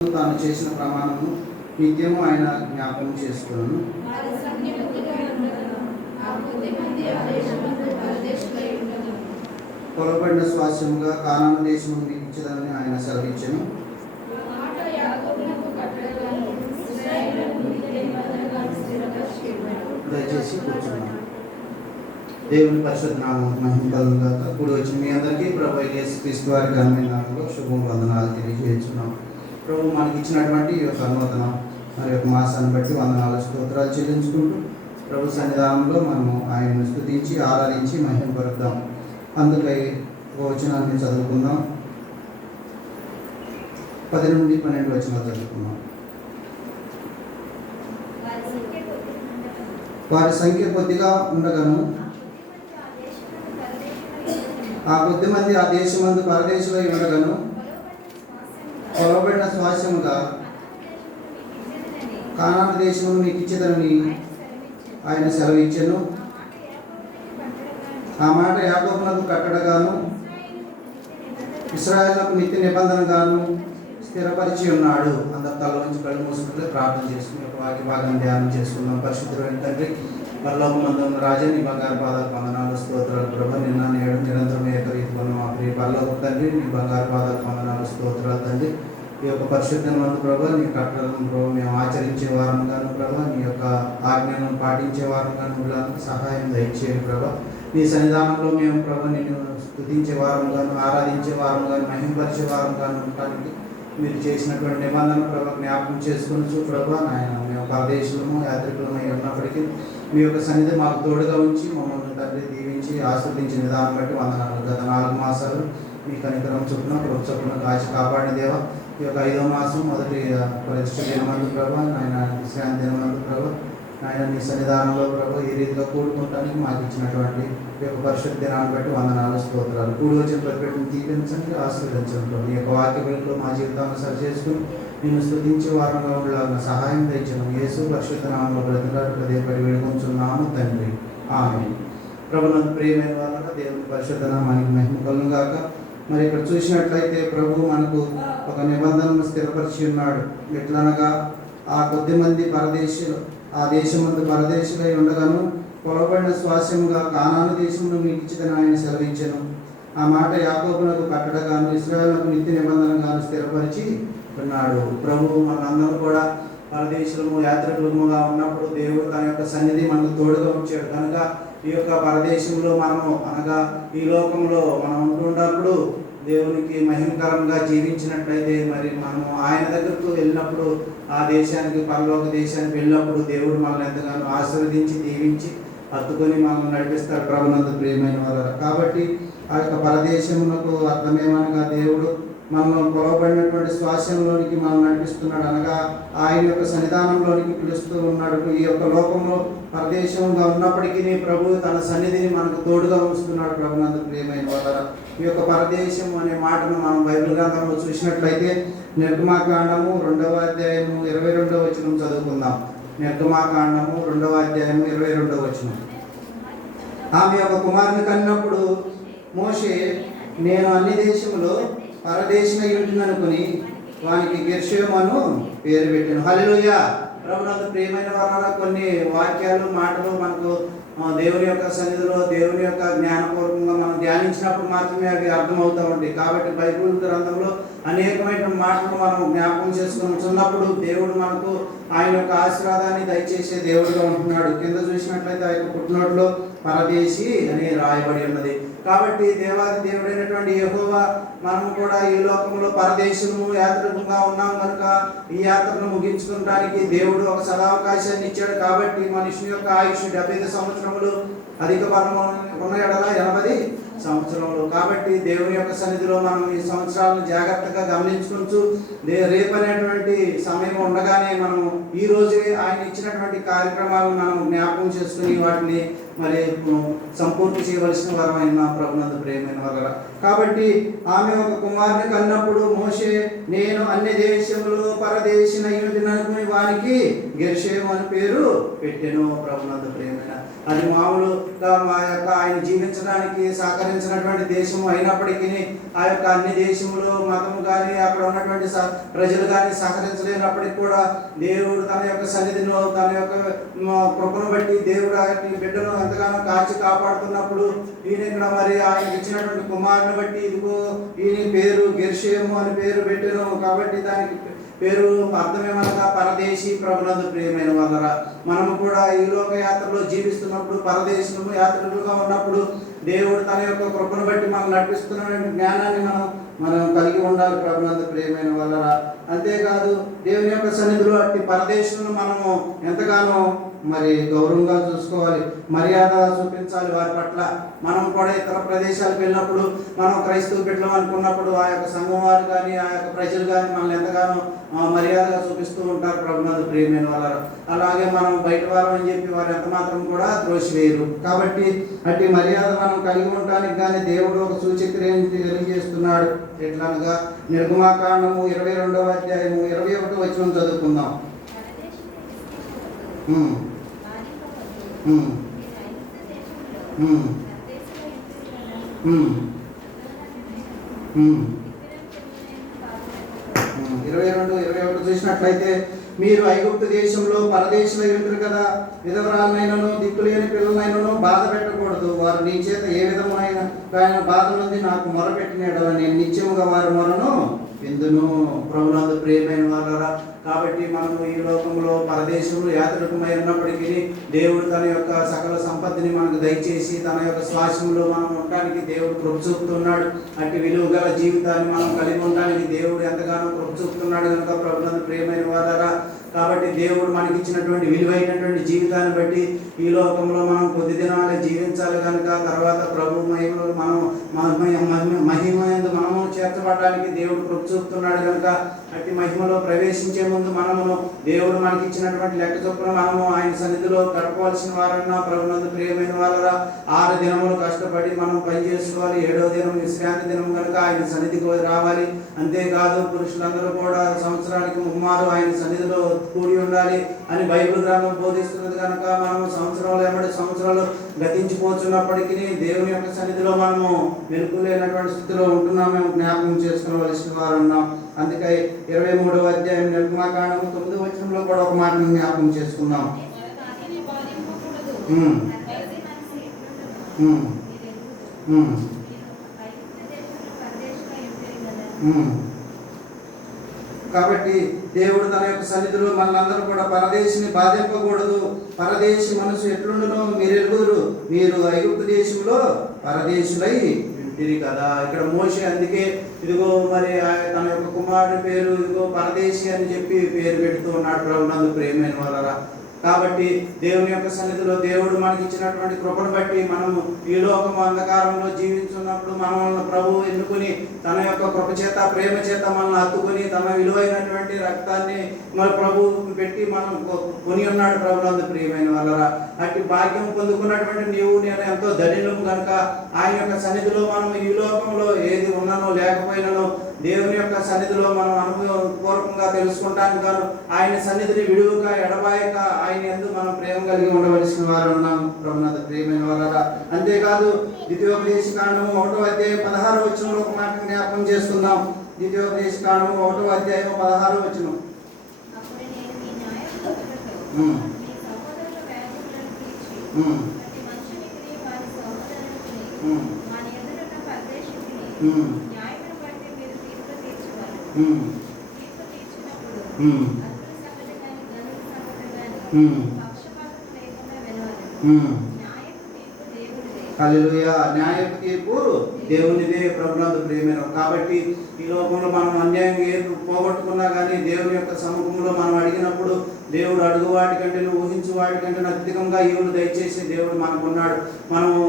తాను చేసిన ప్రమాణము నిత్యము ఆయన జ్ఞాపకం చేసుకున్నాను. కొలబడిన స్వాస్యముగా కానాను దేశము మీకు ఇచ్చేదని ఆయన సెలవిచ్చెను. దయచేసి కూర్చున్నాను. దేవుని పరిశుద్ధ నామం మహిమ కలుగుగాక. కూడి వచ్చిన మీ అందరికీ ప్రభు యేసుక్రీస్తు వారి ఘనమైన నామములో శుభం వందనాలు తెలియజేస్తున్నాం. ప్రభు మనకి ఇచ్చినటువంటి ఈ యొక్క నూతన మరి యొక్క మాసాన్ని బట్టి వందనాలు స్తోత్రాలు చెల్లించుకుంటూ ప్రభు సన్నిధానంలో మనము ఆయనను స్తుతించి ఆరాధించి మహిమపరుద్దాం. అందుకై వచనాన్ని చదువుకుందాం. 10 నుండి 12 వచనాలు చదువుకుందాం. వారి సంఖ్య కొద్దిగా ఉండగాను ఆ కొద్ది మంది ఆ దేశమందు పరదేశంలో ఉండగాను కొలబడిన స్వాస్యముగా కానాను దేశమును మీకు ఇచ్చేదని ఆయన సెలవిచ్చెను. ఆ మాట యాకోబునకు కట్టడగాను ఇశ్రాయేలునకు నిత్య నిబంధనగాను స్థిరపరిచి ఉన్నాడు. అందరు తల నుంచి కళ్ళు మూసుకుంటే ప్రార్థన చేసుకుని ఒక వాక్య భాగాన్ని ధ్యానం చేసుకున్నాం. పరిశుద్ధుడైన తండ్రి, పరలోకమందున్న రాజా, నీ బంగారు పాదాలకు వందనాలు స్తోత్రాలు. ప్రభు నిన్న నేడు నిరంతరం ఏకరీతిగా మా ప్రియ పరలోక తండ్రి, నీ బంగారు పాదాలకు వందనాలు స్తోత్రాలు తండ్రి. ఈ యొక్క పరిశుద్ధమైన ప్రభు నీ కట్టడలను ప్రభు మేము ఆచరించే వారంగాను ప్రభు నీ యొక్క ఆజ్ఞలను పాటించే వారంగాను సహాయం దయచేయండి ప్రభు. నీ సన్నిధానంలో మేము ప్రభు నిన్ను స్తుతించే వారంగాను ఆరాధించే వారంగాను మహిమపరిచే వారంగాను ఉండటానికి మీరు చేసినటువంటి నిబంధన ప్రభు జ్ఞాపకం చేసుకుని ప్రభు నాయన మేము పరదేశులము యాత్రికులమై ఉన్నప్పటికీ మీ యొక్క సన్నిధి మాకు తోడుగా ఉంచి మమ్మల్ని తండ్రి దీవించి ఆస్వాదించిన విధానం బట్టి వందనాలు. గత 4 మాసాలు మీ కనికరం చొప్పున ప్రభు చొప్పున కాచి కాపాడిన దేవ, ఈ యొక్క 5వ మాసం మొదటి ప్రతిష్ఠ దినమందు ప్రభు నాయన విశ్రాంతి దినమందు ప్రభు నాయన నీ సన్నిధానంలో ప్రభు ఈ రీతిగా కూడుకుంటానికి మాకు ఇచ్చినటువంటి ఈ యొక్క పరిశుద్ధ దినాన్ని బట్టి వందనాలు స్తోత్రాలు. కూడి వచ్చిన ప్రతిపెట్టిని దీవించండి, ఆశీర్వదించండి. నీ యొక్క వాక్య వెలుగులో మా జీవితాన్ని సరి చేసుకుని నేను స్తుతించే వారంగా ఉండాలని సహాయం తెచ్చాను. యేసు పరిశుద్ధ నామంలో ప్రదేపడి వేడుకొంచున్నాము తండ్రి, ఆమేన్. ప్రభునందు ప్రియమైన వాళ్ళ దేవుని పరిశుద్ధ నామానికి మహిమ కలుగును గాక. మరి ఇక్కడ చూసినట్లయితే ప్రభు మనకు ఒక నిబంధనను స్థిరపరిచి ఉన్నాడు. ఎట్లనగా ఆ కొద్ది మంది పరదేశులు ఆ దేశమందు పరదేశులై ఉండగాను కొలబడిన స్వాస్యముగా కానాను దేశమును మీకు ఇచ్చిదని ఆయన సెలవించెను. ఆ మాట యాకోబునకు కట్టడగాను ఇశ్రాయేలునకు నిత్య నిబంధనగాను స్థిరపరిచి ఉన్నాడు. ప్రభు మనందరూ కూడా పరదేశులము యాత్రికులముగా ఉన్నప్పుడు దేవుడు తన యొక్క సన్నిధి మనకు తోడుగా ఉంచాడు. కనుక ఈ యొక్క పరదేశంలో మనము అనగా ఈ లోకంలో మనం ఉంటున్నప్పుడు దేవునికి మహిమకరంగా జీవించినట్లయితే మరి మనము ఆయన దగ్గరకు వెళ్ళినప్పుడు ఆ దేశానికి పరలోక దేశానికి వెళ్ళినప్పుడు దేవుడు మనల్ని ఎంతగానో ఆశీర్వదించి దీవించి హత్తుకొని మనల్ని నడిపిస్తాడు. ప్రభునందు ప్రియమైన వారు కాబట్టి ఆ యొక్క పరదేశమునకు అర్థమేమనగా దేవుడు మనల్ని కొలవబడినటువంటి స్వాస్యంలోనికి మనం నడిపిస్తున్నాడు. అనగా ఆయన యొక్క సన్నిధానంలోనికి పిలుస్తూ ఉన్నాడు. ఈ యొక్క లోకంలో పరదేశంగా ఉన్నప్పటికీ ప్రభు తన సన్నిధిని మనకు తోడుగా ఉంచుతున్నాడు. ప్రభునందు ప్రియమైన వారు ఈ యొక్క పరదేశం అనే మాటను మనం బైబిల్ గ్రంథంలో చూసినట్లయితే నిర్గమాకాండము 2వ అధ్యాయము 22వ వచనం చదువుకుందాం. నిర్గమాకాండము 2వ అధ్యాయము 22వ వచనం. ఆమె ఒక కుమారుని కన్నప్పుడు మోషే నేను అన్ని దేశములో పరదేశమై ఉంటుందనుకుని వానికి గెర్షోము అను పేరు పెట్టాను. హల్లెలూయా. ప్రభునందు ప్రియమైన వారు కొన్ని వాక్యాలు మాటలు మనకు దేవుని యొక్క సన్నిధిలో దేవుని యొక్క జ్ఞానపూర్వకంగా మనం ధ్యానించినప్పుడు మాత్రమే అవి అర్థమవుతూ ఉంటాయి. కాబట్టి బైబిల్ గ్రంథంలో అనేకమైన మాటలు మనం జ్ఞాపకం చేసుకున్నప్పుడు దేవుడు మనకు ఆయన యొక్క ఆశీర్వాదాన్ని దయచేసే దేవుడుగా ఉంటున్నాడు. కింద చూసినట్లయితే ఆ యొక్క పుట్టినోట్లో పరదేశి అని రాయబడి ఉన్నది. కాబట్టి దేవాది దేవుడైనటువంటి యెహోవా మనము కూడా ఈ లోకంలో పరదేశము యాత్రికంగా ఉన్నాం కనుక ఈ యాత్రను ముగించుకోవడానికి దేవుడు ఒక సదావకాశాన్ని ఇచ్చాడు. కాబట్టి మనుషుని యొక్క ఆయుష్ 75 సంవత్సరములు, అధిక బలము ఉన్న ఎడల 80 సంవత్సరములు. కాబట్టి దేవుని యొక్క సన్నిధిలో మనం ఈ సంవత్సరాలను జాగ్రత్తగా గమనించుకుంటూ రేపనేటువంటి సమయం ఉండగానే మనం ఈ రోజే ఆయన ఇచ్చినటువంటి కార్యక్రమాలను మనం జ్ఞాపకం చేసుకుని వాటిని మరి సంపూర్తి చేయవలసిన వరమైన ప్రభునందు ప్రేమైన వల్ల. కాబట్టి ఆమె ఒక కుమారుని కన్నప్పుడు మోషే నేను అన్ని దేశములు పరదేశినయుడిననుకుని వానికి గెర్షోము అని పేరు పెట్టెను. ప్రభునందు ప్రేమైన అది మామూలుగా మా యొక్క ఆయన జీవించడానికి సహకరించినటువంటి దేశము అయినప్పటికీ ఆ యొక్క అన్ని దేశములు మతము కానీ అక్కడ ఉన్నటువంటి ప్రజలు కానీ సహకరించలేనప్పటికీ కూడా దేవుడు తన యొక్క సన్నిధిలో తన యొక్క కృపను బట్టి దేవుడు ఆయన బిడ్డను ఎంతగానో కాచి కాపాడుతున్నప్పుడు ఈయన ఇక్కడ మరి ఆయన ఇచ్చినటువంటి కుమారుని బట్టి ఇదిగో ఈయన పేరు గెర్షోము అని పేరు పెట్టాను. కాబట్టి దానికి పేరు అర్థమేమనగా పరదేశీ ప్రభునందు ప్రియమైన వాళ్ళరా. మనము కూడా ఈ లోక యాత్రలో జీవిస్తున్నప్పుడు పరదేశము యాత్రికులుగా ఉన్నప్పుడు దేవుడు తన యొక్క కృపను బట్టి మనం నడిపిస్తున్న జ్ఞానాన్ని మనం కలిగి ఉండాలి ప్రభునందు ప్రియమైన వాళ్ళరా. అంతేకాదు దేవుని యొక్క సన్నిధిలో అట్టి పరదేశంలో మనము ఎంతగానో మరి గౌరవంగా చూసుకోవాలి, మర్యాద చూపించాలి వారి పట్ల. మనం కూడా ఇతర ప్రదేశాలకు వెళ్ళినప్పుడు మనం క్రైస్తవ బిడ్డలు అనుకున్నప్పుడు ఆ యొక్క సంఘం వారు కానీ ఆ యొక్క ప్రజలు కానీ మనల్ని ఎంతగానో మర్యాదగా చూపిస్తూ ఉంటారు ప్రభునందు ప్రియమైన వాళ్ళరు. అలాగే మనం బయట వారం అని చెప్పి వారు ఎంత మాత్రం కూడా త్రోసివేయరు. కాబట్టి అట్టి మర్యాద మనం కలిగి ఉండడానికి కానీ దేవుడు ఒక సూచక్రియను తెలియజేస్తున్నాడు. ఎట్లనగా నిర్గమాకాండము 22వ అధ్యాయము 21వ వచనం చదువుకుందాం. ఇరవై 21 చూసినట్లయితే మీరు ఐగుప్తు దేశంలో పరదేశంలో ఎదురు కదా, విధవరాలనైనను దిక్కులేని పిల్లలైనను బాధ పెట్టకూడదు. వారు నీ చేత ఏ విధమైన బాధ నుండి నాకు మొరపెట్టినాడు నేను నిత్యముగా వారి మొరను విందును. ప్రభునందు ప్రియమైన వాళ్ళరా. కాబట్టి మనము ఈ లోకంలో పరదేశంలో యాత్రికమై ఉన్నప్పటికీ దేవుడు తన యొక్క సకల సంపత్తిని మనకు దయచేసి తన యొక్క శ్వాసంలో మనం ఉండడానికి దేవుడు కృప చూపుతున్నాడు. అట్టి విలువ గల జీవితాన్ని మనం కలిగి ఉండడానికి దేవుడు ఎంతగానో కృప చూపుతున్నాడు కనుక ప్రభునందు ప్రియమైన వాళ్ళరా. కాబట్టి దేవుడు మనకి ఇచ్చినటువంటి విలువైనటువంటి జీవితాన్ని బట్టి ఈ లోకంలో మనం కొద్ది దినాలే జీవించాలి కనుక తర్వాత ప్రభు మహిమలో మనం మహిమయందు మనము చేర్చబడడానికి దేవుడు కృప చూపుతున్నాడు కనుక అట్టి మహిమలో ప్రవేశించే ముందు మనము దేవుడు మనకి ఇచ్చినటువంటి లెక్క చొప్పున మనము ఆయన సన్నిధిలో గడపవలసిన వారన్నా ప్రభునందు ప్రియమైన వాళ్ళరా. 6 దినములు కష్టపడి మనం పని చేసుకోవాలి, 7వ దినం విశ్రాంతి దినం కనుక ఆయన సన్నిధికి రావాలి. అంతేకాదు పురుషులందరూ కూడా సంవత్సరానికి 3 మారు ఆయన సన్నిధిలో కూడి ఉండాలి అని బైబిల్ గ్రంథం బోధిస్తున్నది కనుక మనము సంవత్సరాలు గతించిపోతున్నప్పటికీ దేవుని యొక్క సన్నిధిలో మనము వెనుకలేనటువంటి స్థితిలో ఉంటున్నాం. మేము జ్ఞాపకం చేసుకోవలసిన వారు ఉన్నాం. అందుకే 23వ అధ్యాయం నిర్గమాకాండము 9వ వచనంలో కూడా ఒక మాటను జ్ఞాపకం చేసుకున్నాం. కాబట్టి దేవుడు తన యొక్క సన్నిధిలో మనందరూ కూడా పరదేశిని బాధింపకూడదు. పరదేశి మనసు ఎట్లుండునో మీరు ఎరుగుదురు, మీరు ఐగుప్తు దేశంలో పరదేశులై ఉంటుంది కదా. ఇక్కడ మోషే అందుకే ఇదిగో మరి తన యొక్క కుమారుడి పేరు ఇదిగో పరదేశి అని చెప్పి పేరు పెడుతూ ఉన్నాడు ప్రభునందు ప్రియమైన వాళ్ళరా. కాబట్టి దేవుని యొక్క సన్నిధిలో దేవుడు మనకి ఇచ్చినటువంటి కృపను బట్టి మనము ఈ లోకం అంధకారంలో జీవించున్నప్పుడు మనల్ని ప్రభువు ఎన్నుకుని తన యొక్క కృప చేత ప్రేమ చేత మనల్ని హత్తుకొని తన విలువైనటువంటి రక్తాన్ని మన ప్రభువు పెట్టి మనం కొని ఉన్నాడు ప్రభునందు ప్రియమైన వాళ్ళరా. అట్టి భాగ్యం పొందుకున్నటువంటి నీవు నేను ఎంతో ధన్యులం కనుక ఆయన యొక్క సన్నిధిలో మనం ఈ లోకంలో ఏది ఉన్నానో లేకపోయినానో దేవుని యొక్క సన్నిధిలో మనం అనుభవపూర్వకంగా తెలుసుకుంటానికి గాను ఆయన సన్నిధిని విడువక ఎడబాయక ఆయన యందు మనం ప్రేమ కలిగి ఉండవలసిన వారు ఉన్నాం ప్రభునందు ప్రియమైన వాళ్ళరా. అంతేకాదు ద్వితీయోపదేశకాండము 1వ అధ్యాయం 16వ వచనంలో ఒక మాట జ్ఞాపకం చేసుకుందాం. ద్వితీయోపదేశకాండము 1వ అధ్యాయం 16వ వచనం. హల్లెలూయా. న్యాయపు తీర్పు దేవునిదే ప్రభునందు ప్రియమైన. కాబట్టి ఈ లోకంలో మనం అన్యాయంగా పోగొట్టుకున్నా కానీ దేవుని యొక్క సముఖంలో మనం అడిగినప్పుడు దేవుడు అడుగు వాటికంటే ఊహించు వాటికంటే అత్యధికంగా ఈవులు దయచేసి దేవుడు మనకున్నాడు. మనము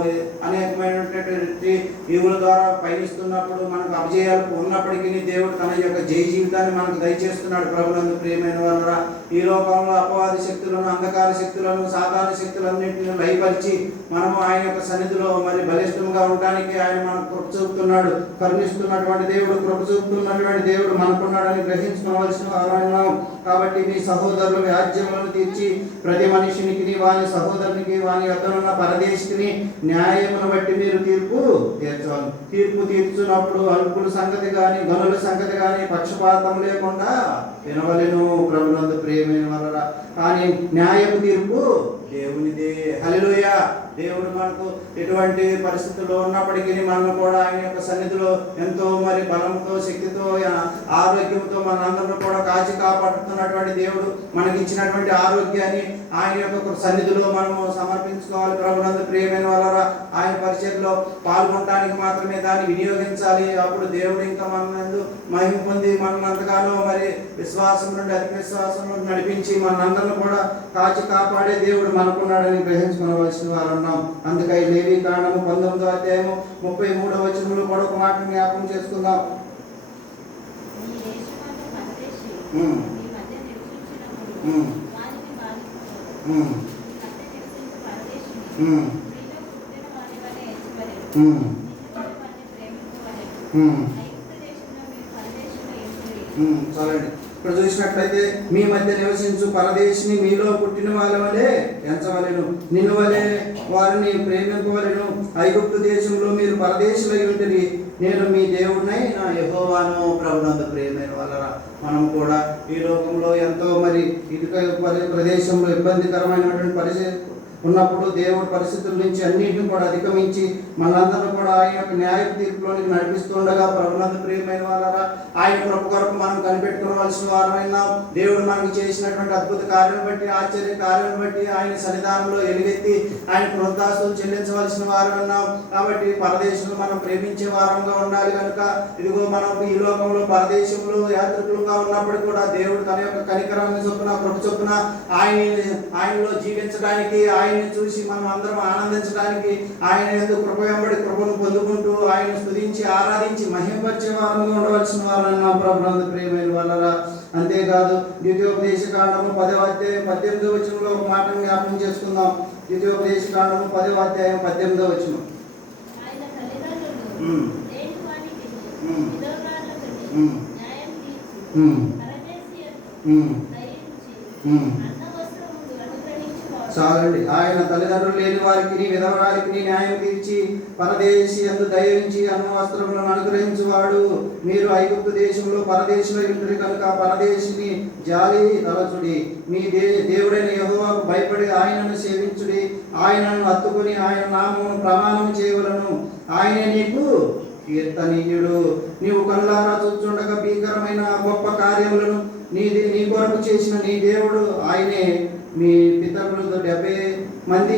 అనేకమైనటువంటి ఈవుల ద్వారా పయనిస్తున్నప్పుడు మనకు అపజయాలు ఉన్నప్పటికీ దేవుడు తన యొక్క జయ జీవితాన్ని మనకు దయచేస్తున్నాడు. ప్రభునందు ప్రియమైన వారా, ఈ లోకంలో అపవాది శక్తులను, అంధకార శక్తులను, సాధారణ శక్తులన్నింటినీ లయపరిచి మనము ఆయన యొక్క సన్నిధిలో మరి బలిష్టంగా ఉండడానికి ఆయన మనకు కృప చూపుతున్నాడు. కరుణిస్తున్నటువంటి దేవుడు, కృప చూపుతున్నటువంటి దేవుడు మనకున్నాడని గ్రహించుకోవాల్సిన వారు. కాబట్టి మీ సహోదరుల వ్యాజ్యములను తీర్చి ప్రతి మనిషినికి వాని సహోదరునికి వాని యొద్దనున్న పరదేశిని న్యాయమును బట్టి మీరు తీర్పు తీర్చాలి. తీర్పు తీర్చున్నప్పుడు అల్పుల సంగతి కానీ గనుల సంగతి కానీ పక్షపాతం లేకుండా వినవలెను. ప్రభునందు ప్రియమైన వలన కానీ న్యాయపు తీర్పు దేవునిదే. హల్లెలూయా. దేవుడు మనకు ఎటువంటి పరిస్థితుల్లో ఉన్నప్పటికీ మనల్ని కూడా ఆయన యొక్క సన్నిధిలో ఎంతో మరి బలంతో, శక్తితో, ఆరోగ్యంతో మనందరూ కూడా కాచి కాపాడుతున్నటువంటి దేవుడు మనకి ఇచ్చినటువంటి ఆరోగ్యాన్ని ఆయన యొక్క సన్నిధిలో మనము సమర్పించుకోవాలి. ప్రభునందు ప్రియమైన వాళ్ళ ఆయన పరిచర్లో పాల్గొనడానికి మాత్రమే దాన్ని వినియోగించాలి. అప్పుడు దేవుడు ఇంకా మన మహిమ పొంది మనమంతగానో మరి విశ్వాసం నుండి అతి విశ్వాసం నుండి నడిపించి మనందరిని కూడా కాచి కాపాడే దేవుడు మనకున్నాడని గ్రహించుకోవలసిన వారు. అందుకై లేవి కాండము 19వ అధ్యాయము 33వ వచనంలో కూడా ఒక మాట జ్ఞాపకం చేసుకుందాం. చాలండి. ఇక్కడ చూసినట్లయితే మీ మధ్య నివసించు పరదేశిని మీలో పుట్టిన వాళ్ళ వలె ఎంచవలెను, నిన్ను వలె వారిని ప్రేమింపవలెను. ఐగుప్తు దేశంలో మీరు పరదేశులై ఉంటుంది, నేను మీ దేవుడినై నా యెహోవాను. ప్రభునందు ప్రియమైన వాళ్ళరా, మనం కూడా ఈ లోకంలో ఎంతో మరి ఇటుక ప్రదేశంలో ఇబ్బందికరమైనటువంటి పరిస్థితి ఉన్నప్పుడు దేవుడి పరిస్థితుల నుంచి అన్నింటిని కూడా అధిగమించి మనందరూ కూడా ఆయన యొక్క న్యాయ తీర్పులోనికి నడిపిస్తుండగా ప్రభునందు ప్రియమైన వాళ్ళరా, ఆయన కృప కొరకు మనం కనిపెట్టుకోవాల్సిన వారమైనా దేవుడు మనకు చేసినటువంటి అద్భుత కార్యం బట్టి, ఆశ్చర్య కార్యం బట్టి ఆయన సన్నిధానంలో ఎలుగెత్తి ఆయన కృతజ్ఞతలు చెల్లించవలసిన వారమైనా. కాబట్టి పరదేశంలో మనం ప్రేమించే వారంగా ఉండాలి కనుక ఇదిగో మనం ఈ లోకంలో పరదేశంలో యాత్రికులుగా ఉన్నప్పుడు కూడా దేవుడు తన యొక్క కనికరాన్ని చొప్పున, కృప చొప్పున ఆయనలో జీవించడానికి, ఆయన్ని చూసి మనం అందరం ఆనందించడానికి, ఆయన ఎందుకు కృప వెంబడి కృపను పొందుకుంటూ ఆయన స్తుతించి ఆరాధించి మహిమపరిచే వారంగా ఉండవలసిన వారన్నా ప్రభునందు ప్రియమైన వాళ్ళరా. అంతేకాదు ద్వితీయోపదేశ కాండము 10వ అధ్యాయం 18వ వచనంలో ఒక మాటను జ్ఞాపకం చేసుకుందాం. ద్వితీయోపదేశ కాండము 10వ అధ్యాయం 18వ వచనం. చాలండి. ఆయన తల్లిదండ్రులు లేని వారికి, విధవరాలికి న్యాయం తీర్చి పరదేశి యందు దయించి అన్న వస్త్రములను అనుగ్రహించువాడు. మీరు ఐగుప్తు దేశంలో పరదేశులై ఉంటురు కనుక పరదేశిని జాలి తలచుడి. మీ దేవుడైన యెహోవాకు భయపడి ఆయనను సేవించుడి. ఆయనను హత్తుకుని ఆయన నామమును ప్రమాణం చేయవలను. ఆయనే నీకు కీర్తనీయుడు. నీవు కళ్ళారా చూచుండగా భీకరమైన గొప్ప కార్యములను నీ కొరకు చేసిన నీ దేవుడు ఆయనే. మీ పితరులతో 70 మంది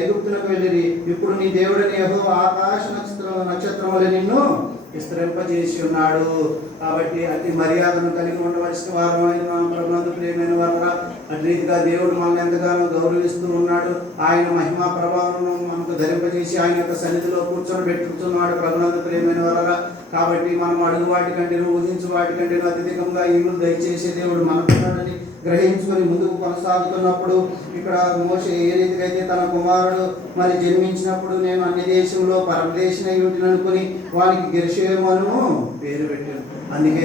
ఐగుప్తులకు వెళ్ళిరి. ఇప్పుడు నీ దేవుడని యెహోవా ఆకాశ నక్షత్రం వలె నిన్ను విస్తరింపజేసి ఉన్నాడు. కాబట్టి అతి మర్యాదను కలిగి ఉండవలసిన వారమైన ప్రభునందు ప్రియమైన వారా, అటు రీతిగా దేవుడు మనల్ని ఎంతగానో గౌరవిస్తూ ఉన్నాడు. ఆయన మహిమా ప్రభావం మనకు ధరింపజేసి ఆయన యొక్క సన్నిధిలో కూర్చొని పెట్టుతున్నాడు ప్రభునందు ప్రియమైన వారా. కాబట్టి మనం అడుగు వాటికంటే, ఊహించు వాటికంటే అత్యధికంగా ఈవులు దయచేసే దేవుడు మనకున్నాడని గ్రహించుకొని ముందుకు కొనసాగుతున్నప్పుడు ఇక్కడ మోషే ఏ రీతిగా అయితే తన కుమారుడు మరి జన్మించినప్పుడు నేను అన్ని దేశంలో పరదేశినై ఉంటుననుకుని వానికి గెర్షోము పేరు పెట్టాను. అందుకే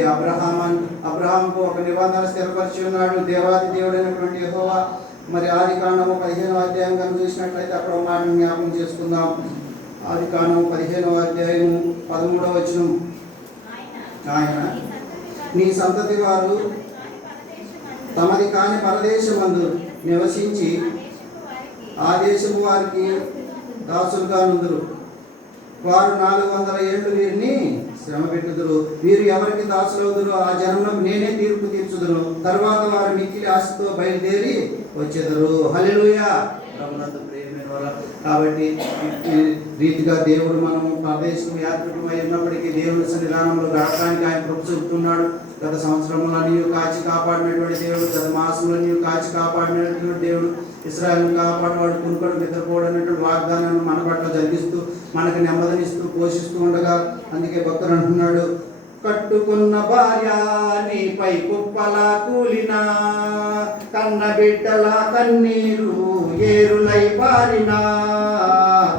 అబ్రహాంకు ఒక నిబంధన స్థిరపరిచి ఉన్నాడు దేవాది దేవుడైనటువంటి యెహోవా. మరి ఆది కాండము 15వ అధ్యాయం కనుక చూసినట్లయితే అక్కడ మాటను జ్ఞాపకం చేసుకుందాం. ఆది కాండము 15వ అధ్యాయం 13వ వచనం. ఆయన నీ సంతతి వారు తమది కాని పరదేశమందు నివసించి ఆ దేశపు వారికి దాసులుగా నుందురు. వారు 400 ఏళ్ళు వీరిని శ్రమ పెట్టుదురు. వీరు ఎవరికి దాసులవుదురు ఆ జనములకు నేనే తీర్పు తీర్చుదును. తర్వాత వారు మిక్కిలి ఆశతో బయలుదేరి వచ్చేదరు. హల్లెలూయా. ప్రభునందు ప్రియమైన వాళ్ళ. కాబట్టి ఈ రీతిగా దేవుడు మనము ప్రదేశం యాత్రికులు అయినప్పటికీ దేవుని సన్నిధానంలో గడపడానికి ఆయన కృప చూపుతున్నాడు. గత సంవత్సరములన్నీ కాచి కాపాడినటువంటి దేవుడు, గత మాసములన్నీ కాచి కాపాడినటువంటి దేవుడు, ఇశ్రాయేలును కాపాడేవాడు, కునుకడు నిద్రపోవడం అనేటువంటి వాగ్దానాన్ని మన పట్ల జరిగిస్తూ మనకు నెమ్మదినిస్తూ పోషిస్తూ ఉండగా, అందుకే భక్తుడు అంటున్నాడు, కట్టుకున్న భార్య నీపై కుప్పలా కూలినా, కన్న బిడ్డల కన్నీరు ఏరులై పారినా.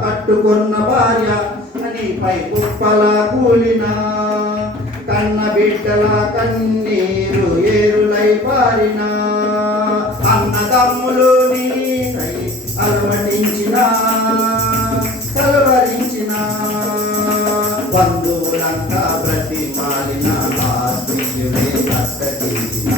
కట్టుకున్న భార్య నీపై కుప్పలా కూలినా, కన్న బిడ్డల కన్నీరు ఏరులై పారినా. అన్నదమ్ములు నీకై అలవటించిన కలవరించిన, బంధువులంతా బ్రతిమాలిన, ఆత్మీయులే కట్టడించిన,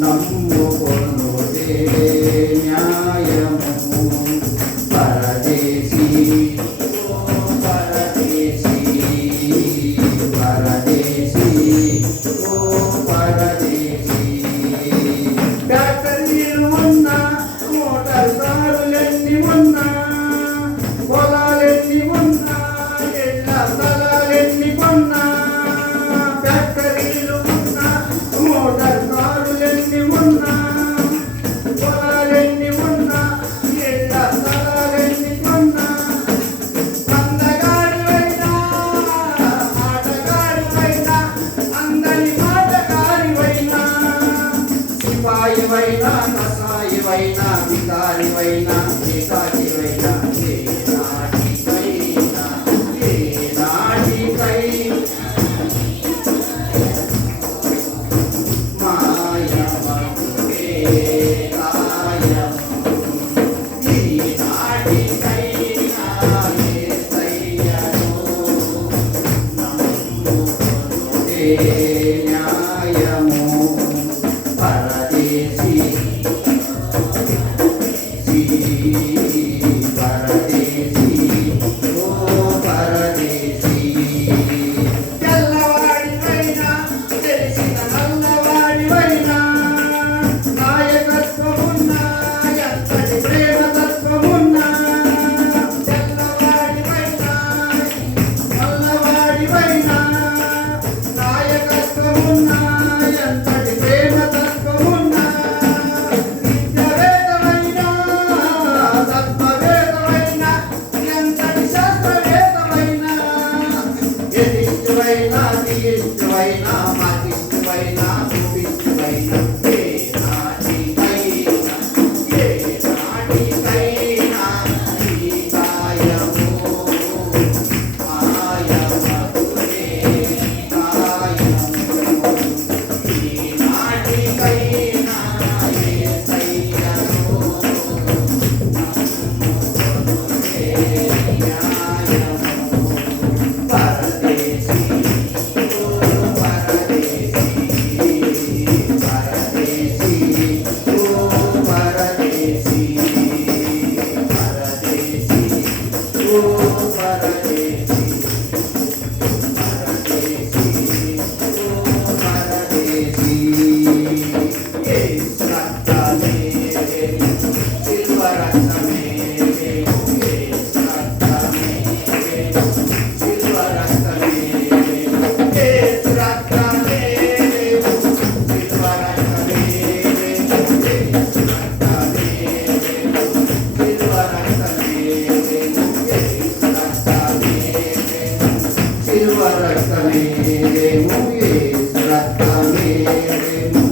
నమ్ముకొనుటే న్యాయము. పరదేశీ పరదేశీ పరదేశీ ఓ పరదేశీ. ఫ్యాక్టరీలు ఉన్నా, మోటార్ కారులెన్ని ఉన్నా, పొలాలెన్ని ఉన్నా, ఎళ్ళ స్థలాలెన్ని కొన్నా, ఫ్యాక్టరీలు ఉన్నా, మోటార్ కారులెన్ని ఉన్నా, పొలాలెన్ని ఉన్నా, ఎళ్ళ స్థలాలెన్ని కొన్నా, అందగాడివైనా ఆటగాడివైనా, అందని మాటగాడివైనా, సిపాయివైనా కసాయివైనా, వికారివైనా ఏకాకివైనా, ఏ నాటికైనా న్యాయము. పరదేశీ పరదేశీ ఓ పరదేశీ. తెల్లవాడివైనా తెలిసిన నల్లవాడివైనా, నాయకత్వమున్నా ఎంతటి ప్రేమతత్వమున్నా, తెల్లవాడివైనా నల్లవాడివైనా, నాయకత్వమున్నా ఎంతటి ప్రేమతత్వమున్నా, విద్యవేదమైనా తత్వవేదమైనా, ఎంతటి శాస్త్రవేదమైనా, ఎదిష్టువైనా దిగిష్టువైనా, మతిష్టువైనా భూపిష్టువైనా, ఏ నాటికైనా ఈ కాయము ఆయమగునే కాయము. ఈ నాటికైనా యేసయ్యను నమ్ముకొనుటే న్యాయము. పరదేశీ ఓ పరదేశీ పరదేశీ ఓ పరదేశీ పరదేశీ ఓ పరదేశీ పరదేశీ ఓ పరదేశీ. యేసు రక్తమే సిలువ రక్తమే, యేసు రక్తమే సిలువ రక్తమే, యేసు రక్తమే సిలువ రక్తమే, యేసు రక్తమే సిలువ రక్తమే, యేసు రక్తమే సిలువ రక్తమేము, యేసు రక్తమేము,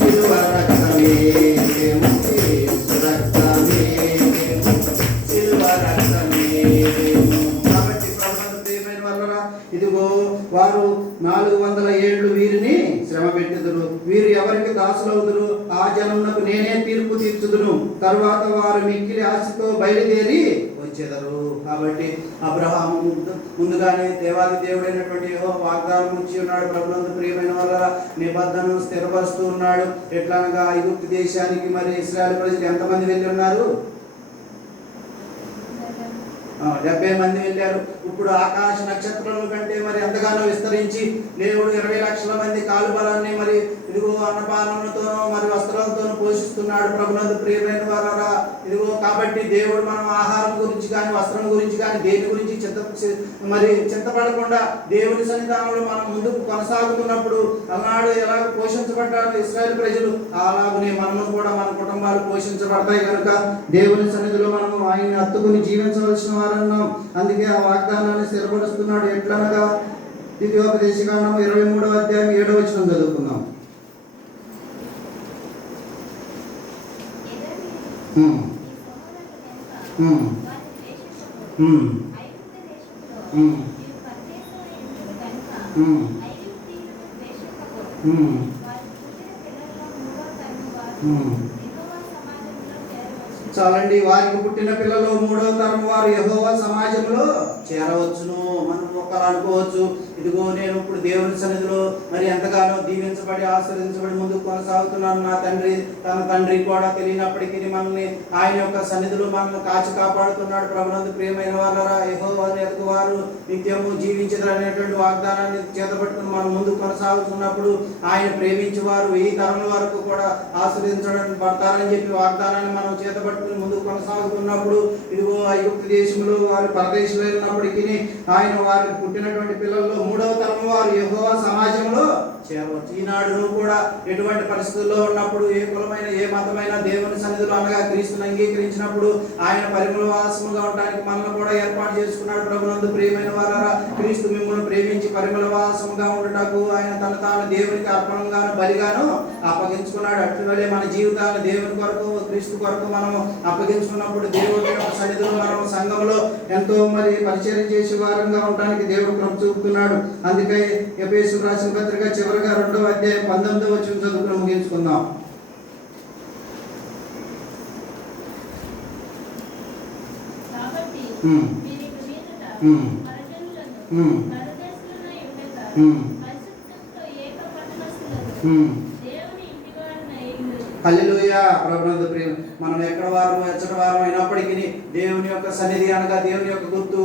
సిలువ రక్తమేము, యేసు రక్తమేము, సిలువ రక్తమేము. కాబట్టి ప్రభువునందు ప్రియమైన వారలారా, ఇదిగో వారు 400 ఏళ్ళు వీరిని శ్రమ పెట్టుదురు, వీరు ఎవరికి దాసులవుదురు, ఆ జనమునకు నేనే తీర్పు తీర్చుదును. తరువాత వారు మిక్కిలి ఆశతో బయలుదేరి వచ్చేదారు. కాబట్టి అబ్రహాము ముందుగానే దేవాది దేవుడైనటువంటి యెహోవా వాగ్దానం ఇచ్చి ఉన్నాడు. ప్రభునందు ప్రియమైన వాళ్ళ నిబంధనను స్థిరపరుస్తూ ఉన్నాడు. ఎట్లనగా ఐగుప్తు దేశానికి మరి ఇశ్రాయేలు ప్రజలు ఎంతమంది వెళ్ళి ఉన్నారు? 70 మంది వెళ్ళారు. ఇప్పుడు ఆకాశ నక్షత్రముల కంటే మరి ఎంతగానో విస్తరించి దేవుడు 20 లక్షల మంది కాలు బలాన్ని మరి ఇదిగో అన్నపానములతోనూ మరి వస్త్రాలతోనూ పోషిస్తున్నాడు. ప్రభునందు ప్రియమైన వారా, ఇదిగో కాబట్టి దేవుడు మనం ఆహారం గురించి కానీ వస్త్రం గురించి కానీ దేని గురించి చింతపడకుండా దేవుని సన్నిధానంలో మనం ముందుకు కొనసాగుతున్నప్పుడు అన్నాడు ఎలా పోషించబడ్డారు ఇశ్రాయేలు ప్రజలు, అలాగనే మనము కూడా మన కుటుంబాలు పోషించబడతాయి. కనుక దేవుని సన్నిధిలో మనము ఆయన్ని హత్తుకుని జీవించవలసిన వారన్నాం. అందుకే ఆ వాగ్దానాన్ని స్థిరపరుస్తున్నాడు. ఎట్లనగా ద్వితీయోపదేశకాండము 23వ అధ్యాయం 7వ వచనం చదువుకుందాం. చాలండి, వారికి పుట్టిన పిల్లలు 3వ తరం వారు యెహోవా సమాజంలో చేరవచ్చును. మనం ఒకరు అనుకోవచ్చు, ఇదిగో నేను ఇప్పుడు దేవుని సన్నిధిలో మరి ఎంతగానో దీవించబడి ఆశీర్వదించబడి ముందుకు కొనసాగుతున్నాను. నా తండ్రి తన తండ్రి కూడా తెలియనప్పటికీ మనల్ని ఆయన యొక్క సన్నిధిలో మనల్ని కాచి కాపాడుతున్నాడు. ప్రభునందు ప్రియమైన వారరా, యెహోవా యొక్క వారు నిత్యము జీవించదు అనేటువంటి వాగ్దానాన్ని చేతబట్టుకుని మనం ముందుకు కొనసాగుతున్నప్పుడు ఆయన ప్రేమించి వారు 1000 తరముల వరకు కూడా ఆశీర్వదించడం పడతారని చెప్పి వాగ్దానాన్ని మనం చేతబట్టుకుని ముందుకు కొనసాగుతున్నప్పుడు ఇదిగో ఐగుప్తు దేశంలో వారు పరదేశంలో ఉన్నప్పటికీ ఆయన వారికి పుట్టినటువంటి పిల్లల్లో 3వ తరం వారు యెహోవా సమాజంలో చేరవచ్చు. ఈనాడు నువ్వు కూడా ఎటువంటి పరిస్థితుల్లో ఉన్నప్పుడు ఏ కులమైన ఏ మతమైన దేవుని సన్నిధిలో అనగా క్రీస్తుని అంగీకరించినప్పుడు ఆయన పరిమళ వాసముగా ఉండడానికి మనల్ని కూడా ఏర్పాటు చేసుకున్నాడు. ప్రభునందు ప్రియమైన వారరా, క్రీస్తు మిమ్మల్ని ప్రేమించి పరిమళ వాసముగా ఉండటకు ఆయన తాను దేవునికి అర్పణంగాను బలిగాను అప్పగించుకున్నాడు. అట్లనే మన జీవితాన్ని దేవుని కొరకు క్రీస్తు కొరకు మనం అప్పగించుకున్నప్పుడు దేవుడి యొక్క సన్నిధిలో మనం సంఘంలో ఎంతో మరి పరిచయం చేసే వారంగా ఉండడానికి దేవుడు కృప చూపుతున్నాడు. అందుకే ఎఫెసీయులకు రాసిన పత్రిక చివరిగా 2వ అధ్యాయం 19వ వచనం చదువుకుని ముగించుకుందాం. హల్లెలూయా. ప్రభునందు ప్రియ మనం ఎక్కడ వారం ఎచ్చట వారం అయినప్పటికీ దేవుని యొక్క సన్నిధి అనగా దేవుని యొక్క గుర్తు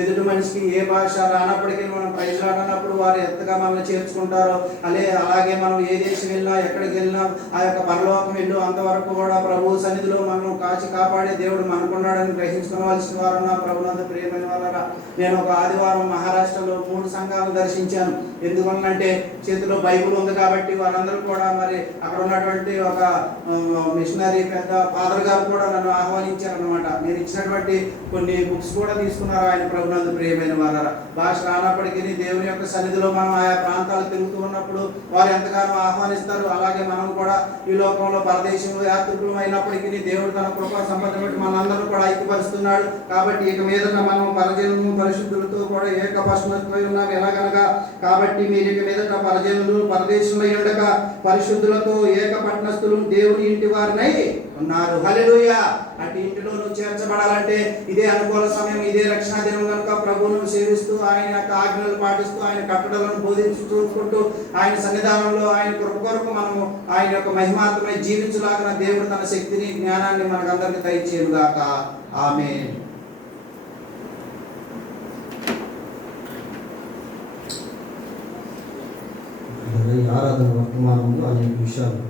ఎదుటి మనిషికి ఏ భాష రానప్పటికీ మనం ప్రైజ్ రానప్పుడు వారు ఎంతగా మనల్ని చేర్చుకుంటారో అలాగే మనం ఏ దేశం వెళ్ళినా ఎక్కడికి వెళ్ళినా ఆ యొక్క పరలోకం వెళ్ళు అంతవరకు కూడా ప్రభు సన్నిధిలో మనం కాచి కాపాడే దేవుడు మనకున్నాడని గ్రహించుకోవాల్సిన వారు నా ప్రభునందు ప్రియమైన వారా. నేను ఒక ఆదివారం మహారాష్ట్రలో 3 సంఘాలను దర్శించాను. ఎందువల్లంటే చేతిలో బైబుల్ ఉంది కాబట్టి వారందరూ కూడా మరి అక్కడ ఉన్నటువంటి ఒక మిషనరీ పెద్ద ఫాదర్ గారు కూడా నన్ను ఆహ్వానించారు అనమాట. నేను ఇచ్చినటువంటి కొన్ని బుక్స్ కూడా తీసుకున్నారు ఆయన. ప్రభునందు ప్రియమైన వారా, భాష రానప్పటికీ దేవుని యొక్క సన్నిధిలో మనం ఆయా ప్రాంతాలు తిరుగుతూ ఉన్నప్పుడు వారు ఎంతగానో ఆహ్వానిస్తారు. అలాగే మనం కూడా ఈ లోకంలో పరదేశంలో యాత్రికులు అయినప్పటికీ దేవుడు తన కృపా సంపద బట్టి మనందరూ కూడా ఐక్యపరుస్తున్నాడు. కాబట్టి ఇక మీదట మనం పరజనులు పరిశుద్ధులతో కూడా ఏకపక్షమై ఉన్నాం. ఎలాగనగా కాబట్టి మీరు ఇక మీదట పరజనులు పరదేశంలో ఉండక పరిశుద్ధులతో ఏకపట్నస్తులు దేవుని ఇంటి వారినై ఉన్నారు. హల్లెలూయా. అటు ఇంటిలో నువ్వు చేర్చబడాలంటే ఇదే అనుకూల సమయం, ఇదే రక్షణ దినం కనుక ప్రభువును సేవిస్తూ ఆయన యొక్క ఆజ్ఞలు పాటిస్తూ ఆయన కట్టడలను బోధించుకుంటూ ఆయన సన్నిధానంలో ఆయన కృప కొరకు మనము ఆయన యొక్క మహిమాత్మై జీవించలాగిన దేవుడు తన శక్తిని జ్ఞానాన్ని మనకందరికీ దయచేయుగాక. ఆమేన్. ఆరాధన వర్తమానంలో అనేక విషయాలు